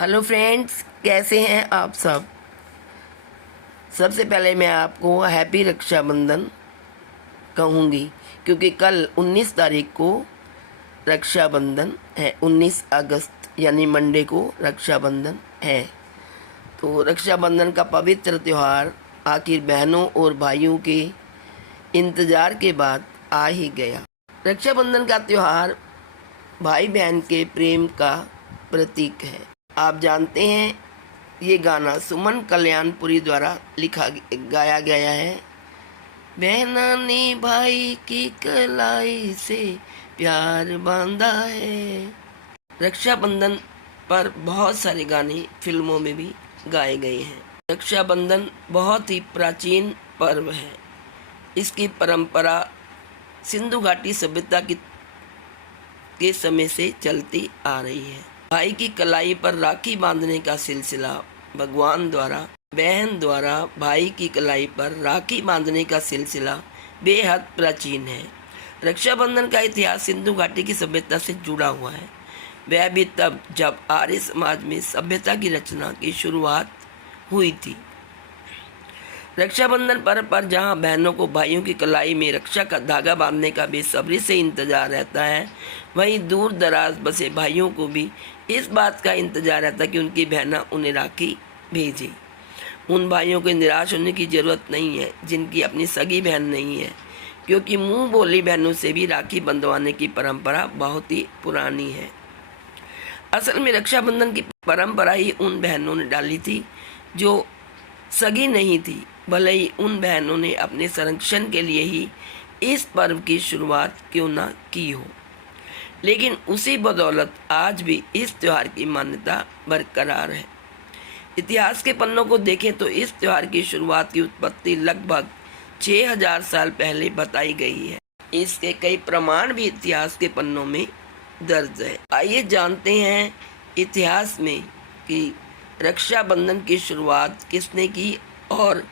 Hello friends, कैसे हैं आप सब। सबसे पहले मैं आपको हैप्पी रक्षाबंधन कहूँगी, क्योंकि कल 19 तारीख को रक्षाबंधन है। 19 अगस्त यानी मंडे को रक्षाबंधन है। तो रक्षाबंधन का पवित्र त्यौहार आखिर बहनों और भाइयों के इंतज़ार के बाद आ ही गया। रक्षाबंधन का त्यौहार भाई बहन के प्रेम का प्रतीक है। आप जानते हैं, ये गाना सुमन कल्याणपुरी द्वारा गाया गया है। बहना ने भाई की कलाई से प्यार बांधा है। रक्षाबंधन पर बहुत सारे गाने फिल्मों में भी गाए गए हैं। रक्षाबंधन बहुत ही प्राचीन पर्व है। इसकी परंपरा सिंधु घाटी सभ्यता के समय से चलती आ रही है। भाई की कलाई पर राखी बांधने का सिलसिला भगवान द्वारा बहन द्वारा भाई की कलाई पर राखी बांधने का सिलसिला बेहद प्राचीन है। रक्षाबंधन का इतिहास सिंधु घाटी की सभ्यता से जुड़ा हुआ है। वह भी तब जब आर्य समाज में सभ्यता की रचना की शुरुआत हुई थी। रक्षाबंधन पर्व पर जहां बहनों को भाइयों की कलाई में रक्षा का धागा बांधने का बेसब्री से इंतजार रहता है, वहीं दूर दराज बसे भाइयों को भी इस बात का इंतजार रहता है कि उनकी बहना उन्हें राखी भेजे। उन भाइयों को निराश होने की जरूरत नहीं है जिनकी अपनी सगी बहन नहीं है, क्योंकि मुंह बोली बहनों से भी राखी बंधवाने की परंपरा बहुत ही पुरानी है। असल में रक्षाबंधन की परंपरा ही उन बहनों ने डाली थी जो सगी नहीं थी। भले ही उन बहनों ने अपने संरक्षण के लिए ही इस पर्व की शुरुआत क्यों न की हो, लेकिन उसी बदौलत आज भी इस त्यौहार की मान्यता बरकरार है। इतिहास के पन्नों को देखें तो इस त्यौहार की शुरुआत की उत्पत्ति लगभग 6000 साल पहले बताई गई है। इसके कई प्रमाण भी इतिहास के पन्नों में दर्ज है। आइए जानते हैं इतिहास में कि रक्षाबंधन की शुरुआत किसने की और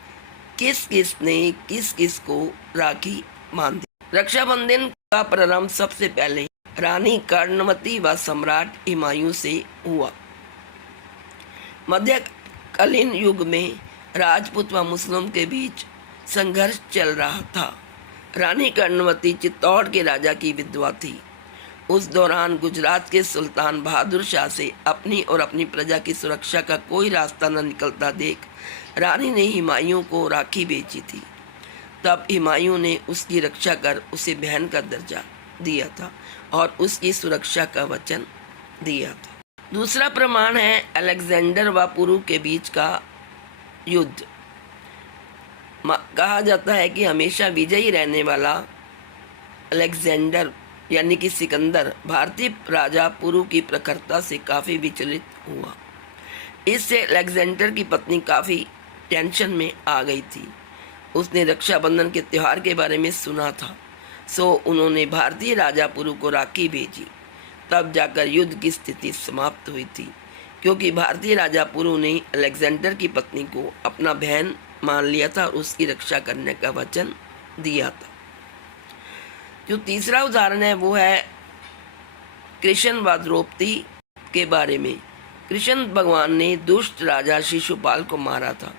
किस किस को राखी बांधी। रक्षाबंधन का प्रारंभ सबसे पहले रानी कर्णवती व सम्राट हुमायूं से हुआ। मध्यकालीन युग में राजपूत व मुस्लिम के बीच संघर्ष चल रहा था। रानी कर्णवती चित्तौड़ के राजा की विधवा थी। उस दौरान गुजरात के सुल्तान बहादुर शाह से अपनी और अपनी प्रजा की सुरक्षा का कोई रास्ता न निकलता देख रानी ने हुमायूं को राखी बेची थी। तब हुमायूं ने उसकी रक्षा कर उसे बहन का दर्जा दिया था और उसकी सुरक्षा का वचन दिया था। दूसरा प्रमाण है अलेक्जेंडर व पुरु के बीच का युद्ध। कहा जाता है कि हमेशा विजयी रहने वाला अलेक्जेंडर यानी कि सिकंदर भारतीय राजा पुरु की प्रखरता से काफ़ी विचलित हुआ। इससे अलेक्जेंडर की पत्नी काफ़ी टेंशन में आ गई थी। उसने रक्षाबंधन के त्यौहार के बारे में सुना था, सो उन्होंने भारतीय राजा पुरु को राखी भेजी। तब जाकर युद्ध की स्थिति समाप्त हुई थी, क्योंकि भारतीय राजा पुरु ने अलेक्जेंडर की पत्नी को अपना बहन मान लिया था और उसकी रक्षा करने का वचन दिया था। जो तीसरा उदाहरण है वो है कृष्ण व द्रौपदी के बारे में। कृष्ण भगवान ने दुष्ट राजा शिशुपाल को मारा था।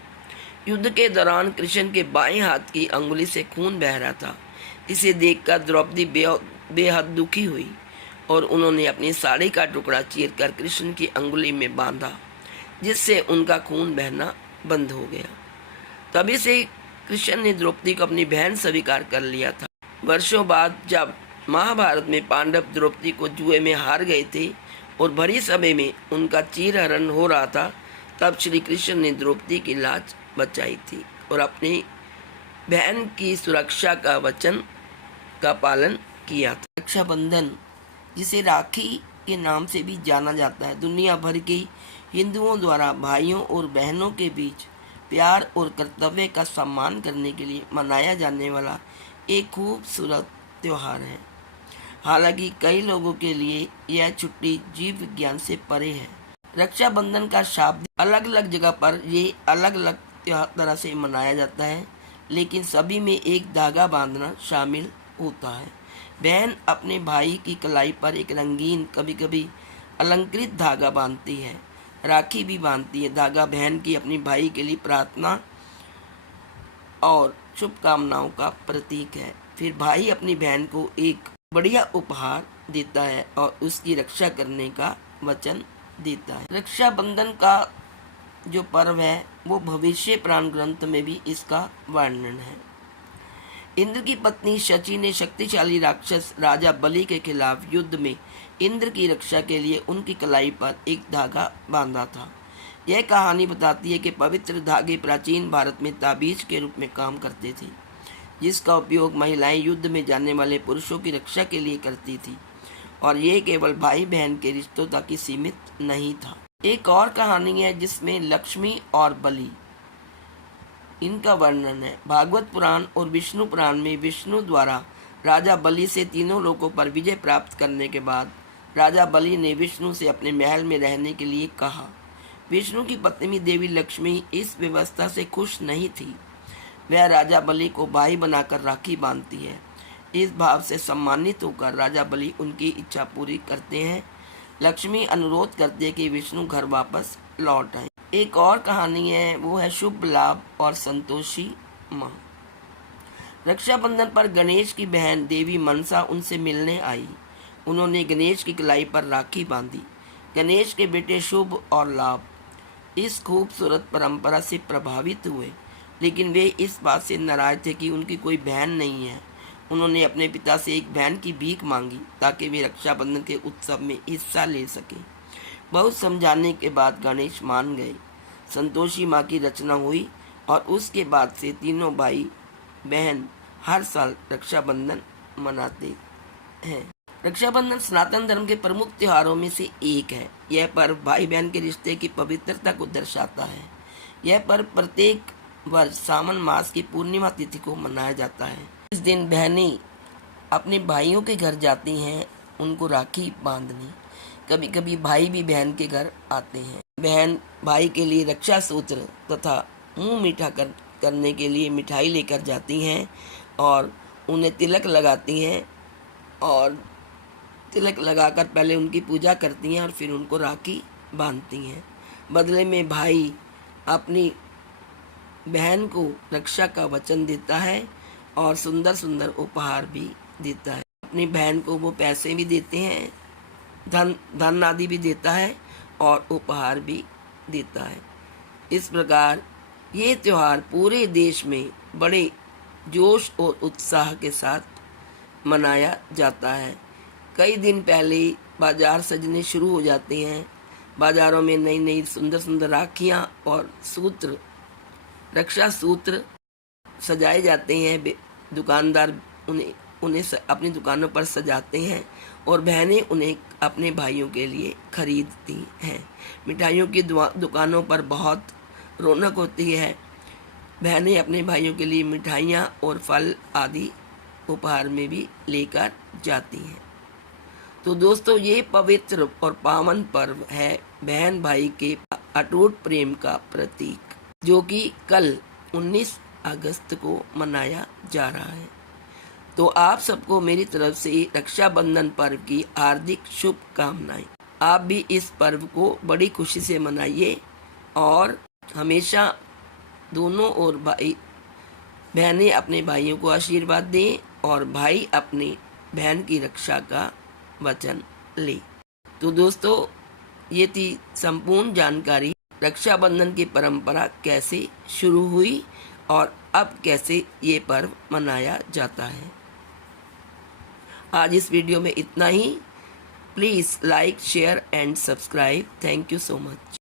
युद्ध के दौरान कृष्ण के बाएं हाथ की अंगुली से खून बह रहा था। इसे देखकर द्रौपदी बेहद दुखी हुई और उन्होंने अपनी साड़ी का टुकड़ा चीरकर कृष्ण की अंगुली में बांधा, जिससे उनका खून बहना बंद हो गया। तभी से कृष्ण ने द्रौपदी को अपनी बहन स्वीकार कर लिया था। वर्षों बाद जब महाभारत में पांडव द्रौपदी को जुए में हार गए थे और भरी सभा में उनका चीरहरण हो रहा था, तब श्री कृष्ण ने द्रौपदी की लाज बचाई थी और अपनी बहन की सुरक्षा का वचन का पालन किया था। रक्षाबंधन, जिसे राखी के नाम से भी जाना जाता है, दुनिया भर के हिंदुओं द्वारा भाइयों और बहनों के बीच प्यार और कर्तव्य का सम्मान करने के लिए मनाया जाने वाला एक खूबसूरत त्यौहार है। हालांकि कई लोगों के लिए यह छुट्टी जीव विज्ञान से परे है। रक्षाबंधन का शब्द अलग अलग जगह पर ये अलग अलग तरह से मनाया जाता है, लेकिन सभी में एक धागा बांधना शामिल होता है। बहन अपने भाई की कलाई पर एक रंगीन, कभी कभी अलंकृत धागा बांधती है, राखी भी बांधती है। धागा बहन की अपनी भाई के लिए प्रार्थना और शुभकामनाओं का प्रतीक है। फिर भाई अपनी बहन को एक बढ़िया उपहार देता है और उसकी रक्षा करने का वचन देता है। रक्षाबंधन का जो पर्व है वो भविष्य पुराण ग्रंथ में भी इसका वर्णन है। इंद्र की पत्नी शची ने शक्तिशाली राक्षस राजा बलि के खिलाफ युद्ध में इंद्र की रक्षा के लिए उनकी कलाई पर एक धागा बांधा था। यह कहानी बताती है कि पवित्र धागे प्राचीन भारत में ताबीज के रूप में काम करते थे, जिसका उपयोग महिलाएं युद्ध में जाने वाले पुरुषों की रक्षा के लिए करती थी, और ये केवल भाई बहन के रिश्तों तक ही सीमित नहीं था। एक और कहानी है जिसमें लक्ष्मी और बलि इनका वर्णन है। भागवत पुराण और विष्णु पुराण में विष्णु द्वारा राजा बलि से तीनों लोकों पर विजय प्राप्त करने के बाद राजा बलि ने विष्णु से अपने महल में रहने के लिए कहा। विष्णु की पत्नी देवी लक्ष्मी इस व्यवस्था से खुश नहीं थी। वह राजा बलि को भाई बनाकर राखी बांधती है। इस भाव से सम्मानित होकर राजा बलि उनकी इच्छा पूरी करते हैं। लक्ष्मी अनुरोध करती है कि विष्णु घर वापस लौट आए। एक और कहानी है, वो है शुभ लाभ और संतोषी माँ। रक्षाबंधन पर गणेश की बहन देवी मनसा उनसे मिलने आई। उन्होंने गणेश की कलाई पर राखी बांधी। गणेश के बेटे शुभ और लाभ इस खूबसूरत परंपरा से प्रभावित हुए, लेकिन वे इस बात से नाराज थे कि उनकी कोई बहन नहीं है। उन्होंने अपने पिता से एक बहन की भीख मांगी ताकि वे रक्षाबंधन के उत्सव में हिस्सा ले सकें। बहुत समझाने के बाद गणेश मान गए। संतोषी माँ की रचना हुई और उसके बाद से तीनों भाई बहन हर साल रक्षाबंधन मनाते हैं। रक्षाबंधन सनातन धर्म के प्रमुख त्योहारों में से एक है। यह पर्व भाई बहन के रिश्ते की पवित्रता को दर्शाता है। यह पर्व प्रत्येक वर्ष सावन मास की पूर्णिमा तिथि को मनाया जाता है। इस दिन बहनें अपने भाइयों के घर जाती हैं उनको राखी बांधने। कभी कभी भाई भी बहन के घर आते हैं। बहन भाई के लिए रक्षा सूत्र तथा मुंह मीठा करने के लिए मिठाई लेकर जाती हैं और उन्हें तिलक लगाती हैं, और तिलक लगाकर पहले उनकी पूजा करती हैं और फिर उनको राखी बांधती हैं। बदले में भाई अपनी बहन को रक्षा का वचन देता है और सुंदर सुंदर उपहार भी देता है। अपनी बहन को वो पैसे भी देते हैं, धन आदि भी देता है और उपहार भी देता है। इस प्रकार ये त्यौहार पूरे देश में बड़े जोश और उत्साह के साथ मनाया जाता है। कई दिन पहले बाजार सजने शुरू हो जाते हैं। बाजारों में नई नई सुंदर सुंदर राखियाँ और सूत्र, रक्षा सूत्र सजाए जाते हैं। दुकानदार उन्हें अपनी दुकानों पर सजाते हैं और बहनें उन्हें अपने भाइयों के लिए खरीदती हैं। मिठाइयों की दुकानों पर बहुत रौनक होती है। बहनें अपने भाइयों के लिए मिठाइयाँ और फल आदि उपहार में भी लेकर जाती हैं। तो दोस्तों, ये पवित्र और पावन पर्व है बहन भाई के अटूट प्रेम का प्रतीक, जो कि कल 19 अगस्त को मनाया जा रहा है। तो आप सबको मेरी तरफ से रक्षाबंधन पर्व की हार्दिक शुभकामनाएं। आप भी इस पर्व को बड़ी खुशी से मनाइए और हमेशा दोनों ओर भाई बहनें अपने भाइयों को आशीर्वाद दें और भाई अपनी बहन की रक्षा का वचन ले। तो दोस्तों, ये थी संपूर्ण जानकारी रक्षाबंधन की परंपरा कैसे शुरू हुई और अब कैसे ये पर्व मनाया जाता है। आज इस वीडियो में इतना ही। Please like, share and subscribe. Thank you so much.